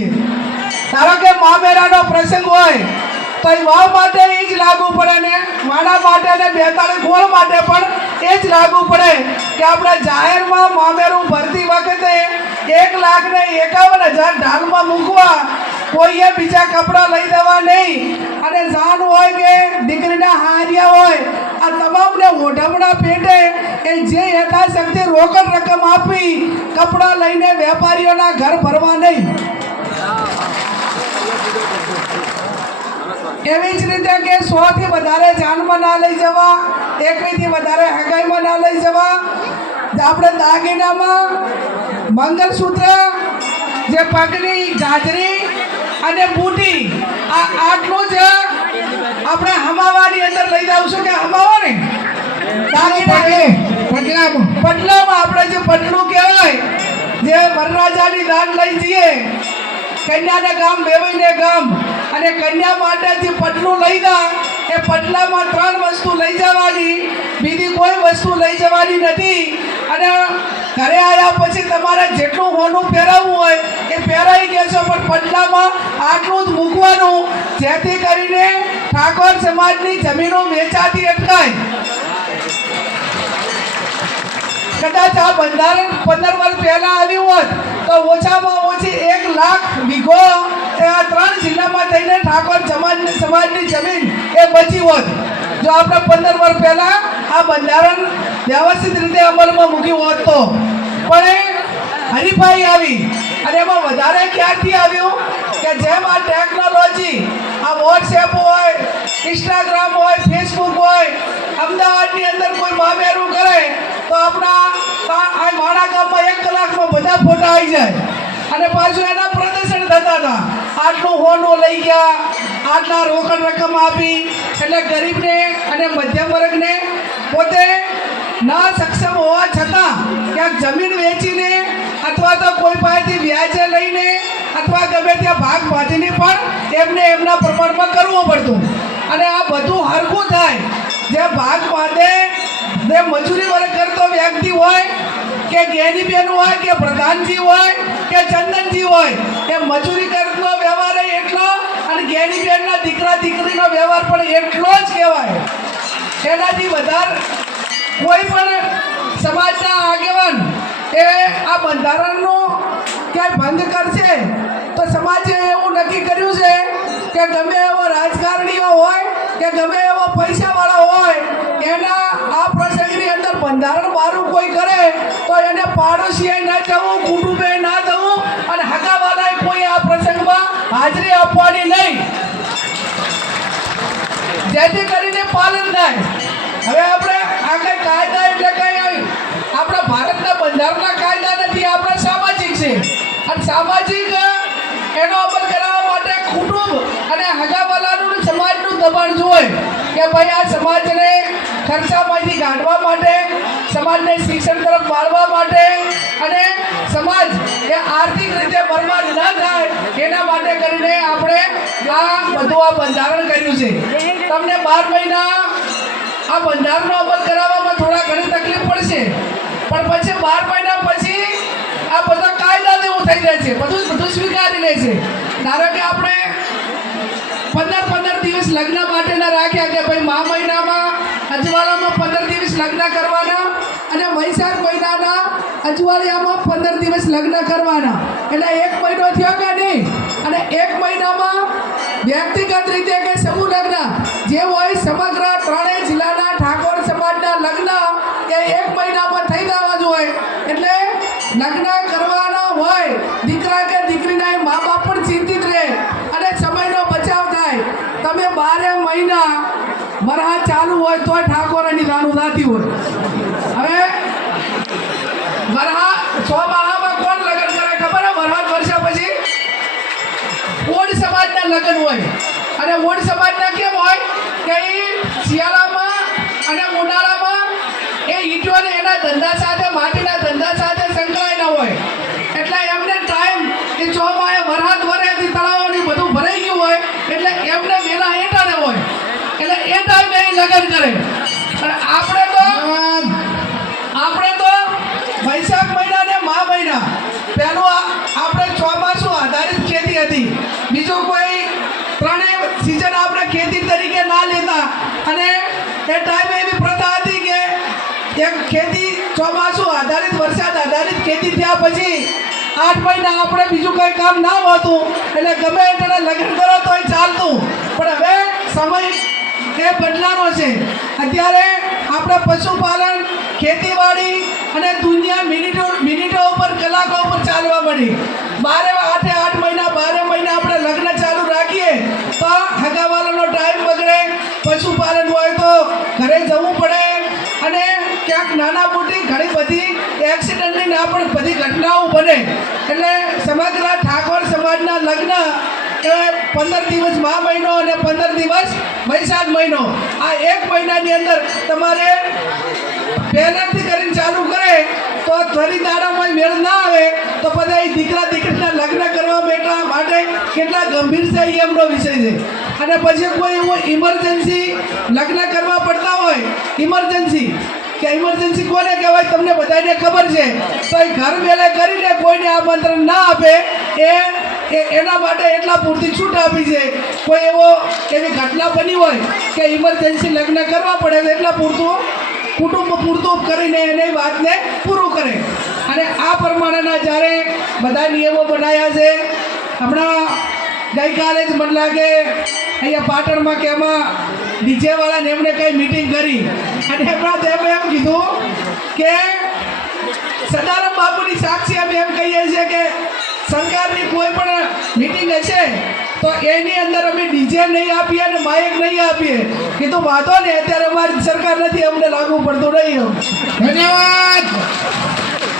ધારો કે મામેરાનો પ્રસંગ હોય તો એ વાવ માટે એ જ લાગુ પડે ને માણા માટે અને 42 ગોળ માટે પણ એ જ લાગુ પડે કે આપણે જાહેરમાં મામેરું ભરતી વખતે 1,51,000 ઢાલમાં મૂકવા, કોઈએ બીજા કપડાં લઈ દેવા નહીં, અને જાન હોય કે દીકરીના હારિયા હોય આ તમામને ઓઢમણા પેટે એ જે યથાશક્તિ રોકડ રકમ આપી કપડાં લઈને વેપારીઓના ઘર ભરવા નહીં. એવી જ રીતે કે 100 થી વધારે જાનમાં ના લઈ જવા, 21 થી વધારે હગાઈમાં ના લઈ જવા. આપણે દાગીનામાં મંગલસૂત્ર, જે પગની ગાજરી અને બુટી, આટલું જ આપણે હમાવાની અંદર લઈ જાવશું કે હમાવો ને પટલામાં આપણે જે પટલું કહેવાય, જે વરરાજાની દાન લઈ જઈએ, કન્યાને ગામ બેવાઈને ગામ, અને કન્યા માટે જે પટલું લઈ જા એ પટલામાં 3 વસ્તુ લઈ જવાની, બીજી કોઈ વસ્તુ લઈ જવાની નથી. અને ઘરે આવ્યા પછી તમારે જેટલું હોનું પહેરાવવું હોય એ પહેરાવી દેશો, પણ પટલામાં આટલું જ મૂકવાનું, જેથી કરીને ઠાકોર સમાજની જમીનો વેચાતી અટકાય. કદાચ આ બંધારણ 15 વર્ષ પહેલા આવ્યું હોત તો ઓછામાં ઓછી 1 લાખ વીઘો આ 3 જિલ્લામાં થઈને ઠાકોર સમાજની જમીન એ બચી હોત, જો આપણે 15 વર્ષ પહેલા આ બંધારણ વ્યવસ્થિત રીતે અમલમાં મૂક્યું હોત તો. પણ એ હરીફાઈ આવી, અને એમાં વધારે ક્યારથી આવ્યું કે જેમ આ ટેકનોલોજી, આ વોટ્સએપ હોય, ઇન્સ્ટાગ્રામ હોય, ફેસબુક હોય, અમદાવાદની અંદર કોઈ મામેરું કરે તો આપણા આ માણા ગામમાં 1 કલાકમાં બધા ફોટા આવી જાય, અને પાછું એના પ્રદર્શન થતા હતા. આટલું હોનું લઈ ગયા, આટલા રોકડ રકમ આપી, એટલે ગરીબને અને મધ્યમ વર્ગને પોતે ના સક્ષમ હોવા છતાં ક્યાંક જમીન વેચીને અથવા તો કોઈ પાસેથી વ્યાજે લઈને અથવા ગમે ત્યાં ભાગ બાંધીને પણ એમને એમના પ્રમાણમાં કરવું પડતું. અને આ બધું હરખું થાય, જે ભાગ બાંધે, જે મજૂરી વર્ગ કરતો વ્યક્તિ હોય કે જ્ઞાનીબેન હોય કે પ્રધાનજી હોય કે ચંદનજી હોય, એ મજૂરી કરતો વ્યવહાર એટલો, અને જ્ઞાનીબેનના દીકરા દીકરીનો વ્યવહાર પણ એટલો જ કહેવાય. એનાથી વધારે કોઈ પણ સમાજના આગેવાન એ આ બંધારણનો ક્યાંય ભંગ કરશે તો સમાજે એવું નક્કી કર્યું છે કે ગમે એવો રાજકારણીઓ હોય કે ગમે એવો પૈસાવાળો હોય, એના આ પ્રસંગની અંદર બંધારણ મારું કોઈ કરે તો એને પાડોશીએ ન જવું, કુટુંબે ના જવું, અને હગાવાલાએ કોઈ આ પ્રસંગમાં હાજરી આપવાની નહીં, જેથી કરીને પાલન થાય. હવે આપણે આ કઈ કાયદા એટલે કઈ આપણા ભારતના બંધારણના કાયદા નથી, આપણા સામાજિક છે, અને સામાજિક એનો અમલ કરાવવા માટે કુટુંબ અને હગાવાલાનું સમાજનું દબાણ જોઈએ કે ભાઈ આ સમાજને ખર્ચામાંથી કાઢવા માટે, સમાજને શિક્ષણ તરફ વાળવા માટે, અને સમાજ એ આર્થિક રીતે બરબાદ ન થાય એના માટે કરીને આપણે આ બધું આ બંધારણ કર્યું છે. તમને 12 મહિના આ બંધારણનો અમલ કરાવવામાં થોડા ઘણી તકલીફ પડશે, પણ પછી 12 મહિના પછી આ બધા કાયદા જેવું થઈ જાય છે, બધું સ્વીકારી લે છે. ધારો કે આપણે 15 દિવસ લગ્ન માટેના રાખ્યા કે ભાઈ મા મહિનામાં અજવાળામાં 15 દિવસ લગ્ન કરવાના, અને વૈશાખ મહિનાના અજવાળિયામાં 15 દિવસ લગ્ન કરવાના, એટલે 1 મહિનો થયો કે નહીં. અને 1 મહિનામાં વ્યક્તિગત રીતે કે સમૂહ લગ્ન જે હોય સમગ્ર 3 જિલ્લાના ઠાકોર સમાજના લગ્ન એ 1 મહિનામાં થઈ જવા જોઈએ. એટલે લગ્ન કરવાના હોય દીકરા કે દીકરીના મા બાપ પણ ચિંતિત રહે અને સમયનો બચાવ થાય. તમે 12 મહિના વરહા ચાલુ હોય તો ઠાકોરની દાનું થતી હોય. હવે વરહા 100 મહામાં કોણ લગ્ન કરે ખબર હે? વરહા વર્ષા પછી ઓડ સમાજના લગ્ન હોય, અને ઓડ સમાજના કેમ હોય કે શિયાળામાં અને ઉનાળામાં એ ઈંટોને એના ધંધા સાથે, માટીના ધંધા સાથે સંકળાયેલા હોય, એટલે એમને ટાઈમ એ ચોમાએ વરસાદ વરેથી તળાવોની બધું ભરાઈ ગયું હોય, એટલે એમને વેલા એટાને હોય, એટલે એ ટાઈમે એ લગ્ન કરે. અને આપણે તો વૈશાખ મહિના ને મા મહિના પહેલું આપણે ચોમાસું આધારિત ખેતી બીજું કોઈ ત્રણેય સિઝન આપણે ખેતી તરીકે ના લેતા અને એ ટાઈમે એવી પ્રથા હતી કે એક ખેતી ચોમાસું આધારિત વરસાદ આધારિત ખેતી થયા પછી 8 મહિના આપણે બીજું કંઈ કામ ના હોતું એટલે ગમે એટલે લગ્ન કરો તોય ચાલતું. પણ હવે સમય એ બદલાનો છે. અત્યારે આપણે પશુપાલન ખેતીવાડી અને દુનિયા મિનિટો ઉપર કલાકો ઉપર ચાલવા મળી. 8 મહિના 12 મહિના આપણે લગ્ન ચાલુ રાખીએ તો હગાવાલાનો ટાઈમ બગડે, પશુપાલન હોય તો ઘરે જવું પડે અને ક્યાંક નાના મોટી ઘણી બધી એક્સિડન્ટની ના પણ બધી ઘટનાઓ બને. એટલે સમગ્ર ઠાકોર સમાજના લગ્ન એ 15 દિવસ મહા મહિનો અને 15 દિવસ વૈશાખ મહિનો, આ 1 મહિનાની અંદર તમારે પહેલેથી કરીને ચાલુ કરે તો ફરી દાડામાં મેળ ના આવે તો બધા દીકરા દીકરીના લગ્ન કરવા બેઠા માટે કેટલા ગંભીર છે એમનો વિષય છે. અને પછી કોઈ એવું ઇમરજન્સી લગ્ન કરવા પડતા હોય, ઇમરજન્સી કે ઇમરજન્સી કોને કહેવાય તમને બધાને ખબર છે, તો એ ઘર મેળે કરીને કોઈને આમંત્રણ ના આપે એના માટે એટલા પૂરતી છૂટ આપી છે. કોઈ એવી ઘટના બની હોય કે ઇમરજન્સી લગ્ન કરવા પડે તો એટલા પૂરતું કુટુંબ પૂરતું કરીને એની વાતને પૂરું કરે. અને આ પ્રમાણેના જ્યારે બધા નિયમો બનાવ્યા છે. હમણાં ગઈકાલે જ મને લાગે અહીંયા પાટણમાં કે એમાં ડીજેવાળાને એમણે કંઈ મિટિંગ કરી અને એમણે એમ કીધું કે સદારામ બાપુની સાક્ષી અમે એમ કહીએ છીએ કે સરકારની કોઈ પણ મિટિંગ હશે તો એની અંદર અમે ડીજે નહીં આપીએ અને માઇક નહીં આપીએ. કીધું વાંધો ને અત્યારે અમારી સરકાર નથી, અમને લાગુ પડતું નહીં. ધન્યવાદ.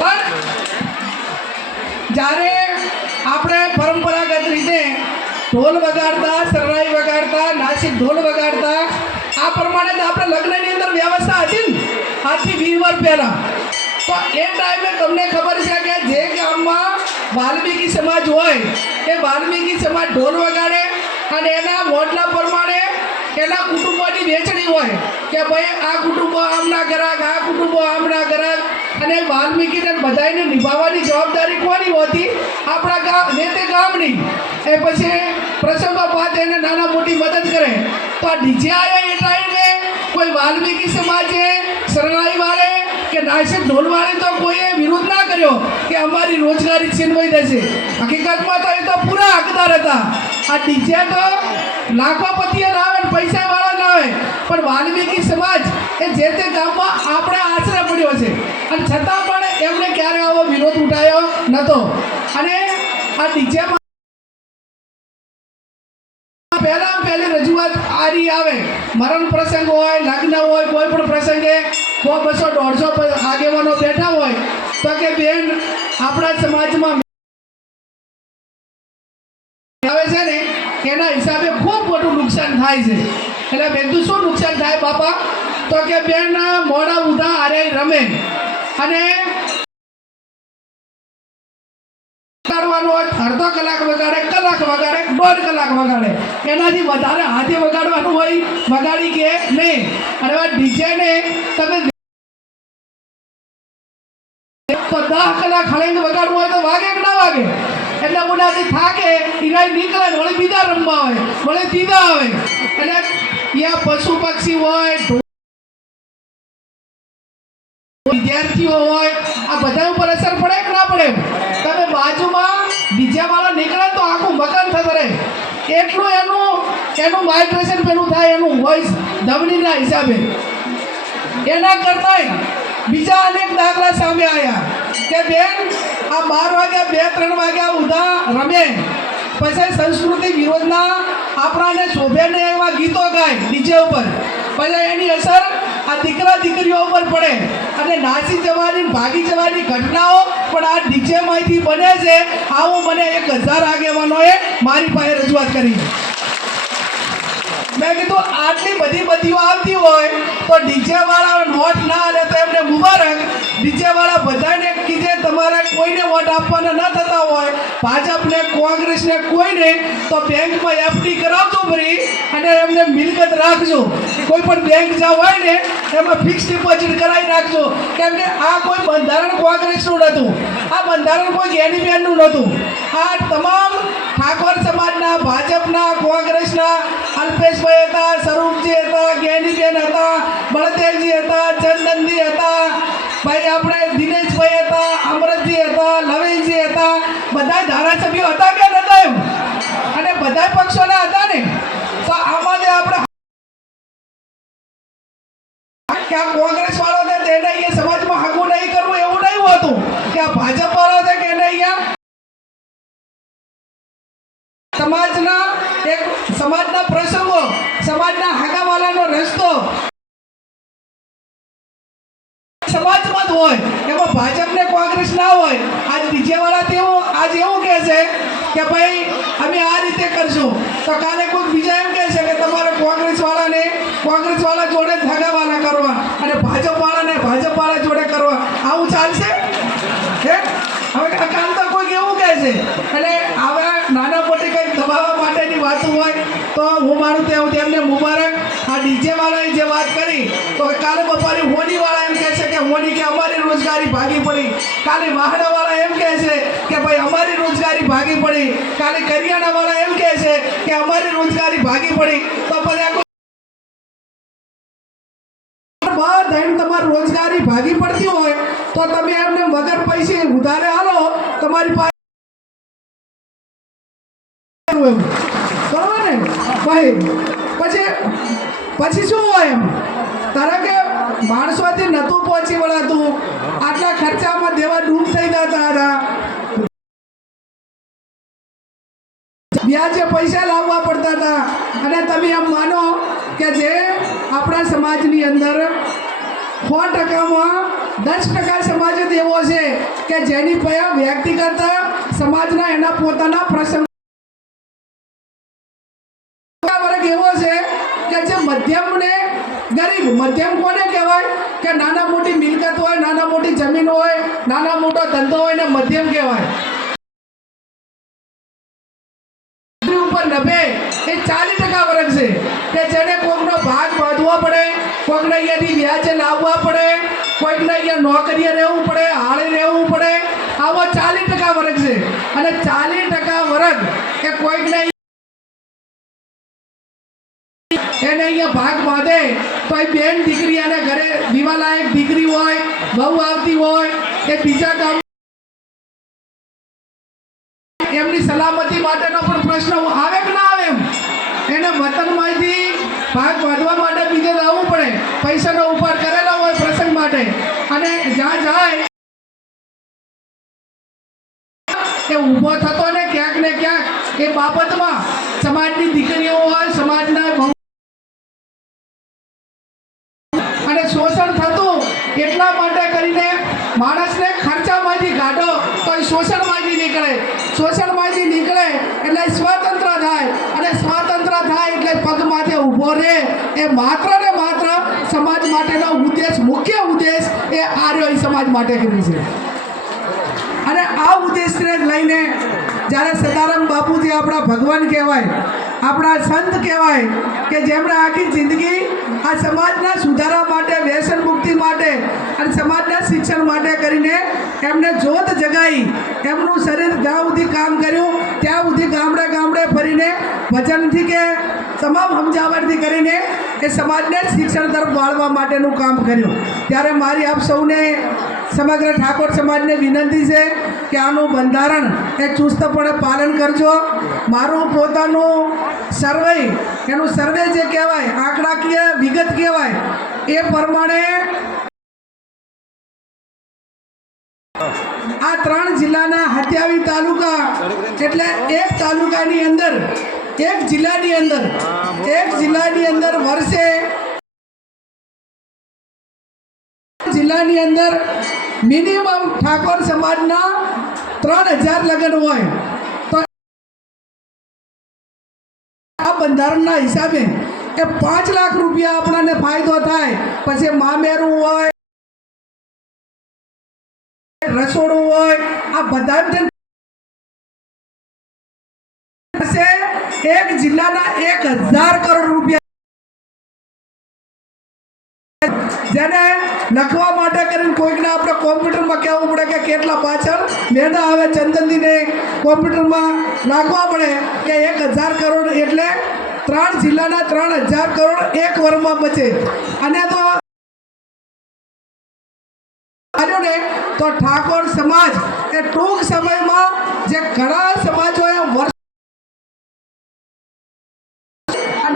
પણ જ્યારે આપણે પરંપરાગત રીતે ઢોલ વગાડતા, શરણાઈ વગાડતા, નાસિક ઢોલ વગાડતા, આ પ્રમાણે જ આપણે લગ્નની અંદર વ્યવસ્થા હતી ને આજથી 20 વર્ષ પહેલાં. તો એ ટાઈમે તમને ખબર છે કે જે ગામમાં વાલ્મીકી સમાજ હોય એ વાલ્મીકી સમાજ ઢોલ વગાડે અને એના મોડલા પ્રમાણે એના કુટુંબોની વહેંચણી હોય કે ભાઈ આ કુટુંબો આમના ગ્રાહક, આ કુટુંબો આમના ગ્રાહક, અને વાલ્મીકીને બધાને નિભાવવાની જવાબદારી કોની હોતી? આપણા ગામ તે ગામની. એ પછી પ્રસંગો બાદ એને નાના મોટી મદદ કરે. તો આ ડીજે આવ્યા એ ટાઈમે કોઈ વાલ્મીકી સમાજે, શરણાઈ વાળે કે નાસિક ઢોલ વાળે તો કોઈએ વિરોધ ના કર્યો કે અમારી રોજગારી છીનવાઈ જશે. હકીકતમાં તો એ તો પૂરા હકદાર હતા. આ ડીજે તો લાખોપતિઓ લાવે, પૈસા વાળા લાવે, પણ વાલ્મીકી સમાજ એ જે તે ગામમાં આપણે આશરે પડ્યો છે અને છતાં પણ એમણે ક્યારે આવો વિરોધ ઉઠાવ્યો નહોતો. અને આ ડીજેમાં પહેલી રજૂઆત આરી આવે, મરણ પ્રસંગ હોય, લગ્ન હોય, કોઈ પણ પ્રસંગે 100, 200, 150 આગેવાનો બેઠા હોય તો કે બેન આપણા સમાજમાં આવે છે ને એના હિસાબે ખૂબ મોટું નુકસાન થાય છે. એટલે બેન તું શું નુકસાન થાય બાપા? તો કે બેન મોડા ઉધા હારે રમે અને વગાડવાનો હોય અડધો કલાક વગાડે, કલાક વગાડે, 1.5 કલાક વગાડે, એનાથી વધારે હાથે વગાડવાનું હોય વગાડી કે નહીં. અને ડીજેને તમે તો 10 કલાક હળીને વગાડવું હોય તો વાગે કે ના વાગે? એટલે ઉનાથી થાકે ઈરાય નીકળે, વળી બીજા રમવા હોય, વળી ત્રીજા આવે. એટલે ત્યાં પશુ પક્ષી હોય, વિદ્યાર્થીઓ હોય, આ બધા ઉપર અસર પડે કે ના પડે? તમે બાજુમાં ડીજે વાળા નીકળે તો આખું મકાન થતું રહે. એટલું એનું વાઇબ્રેશન પેલું થાય, એનું વોઇસ ધમનીના હિસાબે. એના કરતાં બીજા અનેક દાખલા સામે આવ્યા કે બેન આ 12 વાગ્યા 2-3 વાગ્યા ઉધા રમે, પછી સંસ્કૃતિ વિરોધના આપણાને શોભે ને એવા ગીતો ગાય ડીજે ઉપર, પછી એની અસર આ દીકરા દીકરીઓ ઉપર પડે અને નાસી જવાની, ભાગી જવાની ઘટનાઓ પણ આ ડીજેમાંથી બને છે. આવું મને 1000 આગેવાનોએ મારી પાસે રજૂઆત કરી. મેં કીધું આટલી બધી બતીઓ આવતી હોય તો ડીજેવાળા વોટ ના આલે તો એમને મુબારક. ડીજેવાળા બધાને કીધે તમારે કોઈને વોટ આપવાના ન થતા હોય, ભાજપને, કોંગ્રેસને, કોઈને, તો બેંકમાં એફડી કરાવજો ફરી અને એમને મિલકત રાખજો. કોઈ પણ બેંક જાવ હોય ને એમાં ફિક્સ ડિપોઝિટ કરાવી રાખજો. કેમ કે આ કોઈ બંધારણ કોંગ્રેસનું નહોતું, આ બંધારણ કોઈ ગેનીબેનનું નહોતું. આ તમામ ઠાકોર સમાજના અલ્પેશભાઈ હતા, સ્વરૂપજી હતા, જ્ઞાનીબેન હતા, બળદેવજી હતા, ચંદનજી હતા, ભાઈ આપણે દિનેશભાઈ હતા, અમરતજી હતા, લવિંગજી હતા, બધા ધારાસભ્યો હતા કે નતા એમ? અને બધા પક્ષોના હતા ને. તો આમાં આપણે કે આ કોંગ્રેસ વાળો છે તેને અહીંયા સમાજમાં હગું નહીં કરવું એવું નહીં હોતું, કે આ ભાજપ વાળો છે કે એને અહીંયા સમાજના પ્રસંગો, સમાજના હગાવાલાનો રસ્તો સમાજમાં જ હોય, એમાં ભાજપ ને કોંગ્રેસ ના હોય. આજ ડીજે વાળા તેવું આજ એવું કહે છે કે ભાઈ અમે આ રીતે કરશું, તો કાલે કોઈ બીજા એમ કહે છે કે તમારે કોંગ્રેસ વાળા જોડે જ હગાવાલા કરવા અને ભાજપ વાળા જોડે કરવા. આવું ચાલશે? હવે કાલ તો કોઈ એવું કહે છે. એટલે આવા નાના મોટી કંઈક દબાવવા માટેની વાતો હોય તો હું માનું તેમને મુબારક. આ ડીજે વાળાએ જે વાત કરી તો કાલે બપોરે હોની વાળા એમ કહે છે કે હોની કે અમારી રોજગારી ભાગી પડી, કાલે વાહડા વાળા એમ કહે છે કે ભાઈ અમારી રોજગારી ભાગી પડી, કાલે કરિયાણા વાળા એમ કહે છે કે અમારી રોજગારી ભાગી પડી. તો બધા તમારી રોજગારી ભાગી પડતી હોય તો તમે એમને વગર પૈસે ઉધારે હાલો તમારી પાસે, બરોબર ને ભાઈ? પછી શું હોય એમ તારા કે માણસોથી નતું પહોંચી વળાતું, આટલા ખર્ચામાં દેવા ડૂબ થઈ જતા હતા, વ્યાજે પૈસા લાવવા પડતા હતા. અને તમે એમ માનો કે જે આપણા સમાજની અંદર 100%માં 10% સમાજ જ એવો છે કે જેની પાસે વ્યક્તિગત સમાજના એના પોતાના પ્રસંગ વર્ગ એવો છે કે જે મધ્યમ ને ગરીબ. મધ્યમ કોને કહેવાય? કે નાના મોટી મિલકત હોય, નાના મોટી જમીન હોય, નાના મોટો ધંધો હોય ને મધ્યમ કહેવાય. ઉપર 90 એ 40% વર્ગ છે કે જેને કોઈકનો ભાગ બાંધવો પડે, કોઈકને અહીંયાથી વ્યાજે લાવવા પડે, કોઈકને અહીંયા નોકરીએ રહેવું પડે, હાળે રહેવું પડે. આવો 40% વર્ગ છે. અને 40% વર્ગ એ કોઈકને એને અહીંયા ભાગ બાંધે તો એ બેન દીકરી અને ઘરે દીવાલાયક દીકરી હોય, બહુ આવતી હોય, એ બીજા ગામ એમની સલામતી માટેનો પણ પ્રશ્ન આવે કે ના આવે એમ? એને વતનમાંથી ભાગ બાંધવા માટે બીજે જવું પડે, પૈસાનો ઉપાડ કરેલો હોય પ્રસંગ માટે, અને જ્યાં જાય એ ઊભો થતો ને ક્યાંક ને ક્યાંક એ બાબતમાં સમાજની દીકરીઓ હોય, સમાજના અને શોષણ થતું. એટલા માટે કરીને માણસને ખર્ચામાંથી કાઢો તો એ શોષણમાંથી નીકળે એટલે સ્વતંત્ર થાય, અને સ્વતંત્ર થાય એટલે પગમાંથી ઊભો રહે. એ માત્ર ને માત્ર સમાજ માટેનો ઉદ્દેશ, મુખ્ય ઉદ્દેશ એ આર્ય સમાજ માટે કર્યું છે. અને આ ઉદ્દેશને લઈને જ્યારે સદારામ બાપુજી આપણા ભગવાન કહેવાય, આપણા સંત કહેવાય, કે જેમણે આખી જિંદગી આ સમાજના સુધારા માટે, વ્યસન મુક્તિ માટે અને સમાજના શિક્ષણ માટે કરીને એમને જોત જગાઈ, એમનું શરીર જ્યાં સુધી કામ કર્યું ત્યાં સુધી ગામડે ફરીને ભજનથી કે તમામ સમજાવટથી કરીને એ સમાજને શિક્ષણ તરફ વાળવા માટેનું કામ કર્યું. ત્યારે મારી આપ સૌને સમગ્ર ઠાકોર સમાજને વિનંતી છે કે આનું બંધારણ એ ચુસ્તપણે પાલન કરજો. મારું પોતાનું સર્વે, એનું સર્વે જે કહેવાય, આંકડાકીય વિગત કહેવાય, એ પ્રમાણે આ 3 જિલ્લાના 27 તાલુકા, એટલે એક તાલુકાની અંદર, એક જિલ્લાની અંદર વર્ષે જિલ્લાની અંદર મિનિમમ ઠાકોર સમાજના 3000 લગ્ન હોય. તો આ બંધારણના હિસાબે એ 5 લાખ રૂપિયા આપણને ફાયદો થાય. પછી મામેરું હોય, રસોડું હોય, આ બધા એક જિલ્લાના 1000 કરોડ રૂપિયા, જેને લખવા માટે કરીને કોઈકને આપણે કોમ્પ્યુટરમાં કહેવું પડે કે કેટલા પાછળ મેળા આવે, ચંદનજીને કોમ્પ્યુટરમાં નાખવા પડે કે 1000 કરોડ એટલે 3 જિલ્લાના 3000 કરોડ એક વર્ષમાં બચે. અને તો ને તો ઠાકોર સમાજ એ ટૂંક સમયમાં જે ઘણા સમાજોએ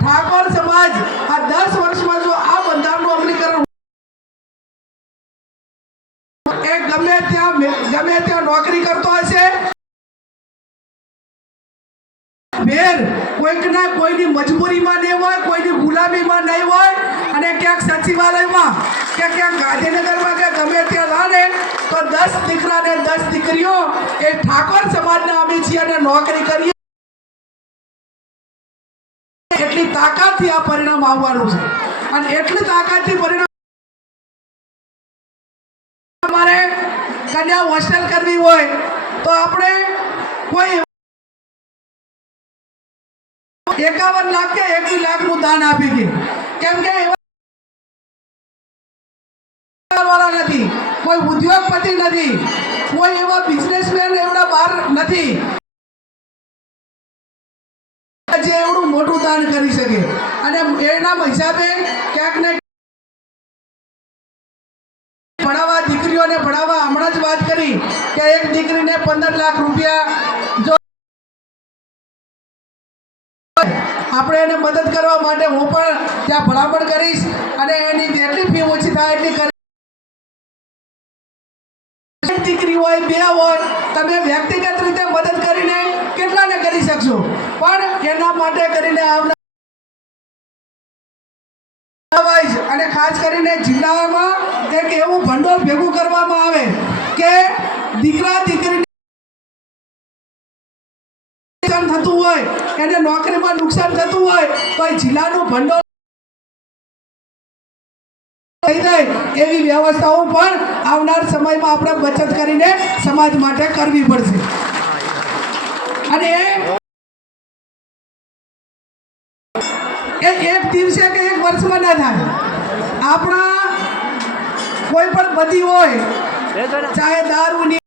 ઠાકોર સમાજ આ 10 વર્ષમાં જો આ બંધારણનું અમલીકરણ એ ગમે ત્યાં નોકરી કરતો હશે, કોઈની મજબૂરીમાં નહીં હોય, કોઈની ગુલામીમાં નહીં હોય, અને ક્યાંક સચિવાલયમાં કે ક્યાંક ગાંધીનગરમાં કે ગમે ત્યાં લાને તો 10 દીકરા ને 10 દીકરીઓ એ ઠાકોર સમાજના અમે છીએ અને નોકરી કરીએ. એટલી તાકાતથી આ પરિણામ આવવાનું છે. અને એટલી તાકાતથી પરિણામ અમારે કન્યા હોસ્ટેલ કરવી હોય તો આપણે કોઈ 51 લાખ કે 21 લાખનું દાન આપી દે. કેમ કે વાળા નથી, કોઈ ઉદ્યોગપતિ નથી, કોઈ એવા બિઝનેસમેન એવડા બહાર નથી જે એવડું મોટું દાન કરી શકે. અને એના હિસાબે ક્યાંક ને ભણાવવા, દીકરીઓને ભણાવવા, હમણાં જ વાત કરી કે એક દીકરીને 15 લાખ રૂપિયા જો આપણે એને મદદ કરવા માટે હું પણ ત્યાં ભલામણ કરીશ અને એની જેટલી ફી ઓછી થાય એટલી કરી. દીકરી હોય, 2 હોય, તમે વ્યક્તિગત રીતે મદદ કરીને કેટલાને કરી શકશો, પણ એના માટે કરીને અને ખાસ કરીને જિલ્લામાં એક એવું ભંડોળ ભેગું કરવામાં આવે કે દીકરા દીકરી થતું હોય, એને નોકરીમાં નુકસાન થતું હોય તો જિલ્લાનું ભંડોળ થઈ જાય એવી વ્યવસ્થાઓ પણ આવનાર સમયમાં આપણે બચત કરીને સમાજ માટે કરવી પડશે. અને એક દિવસે કે એક વર્ષમાં ના થાય. આપણા કોઈ પણ બધી હોય, ચાહે દારૂની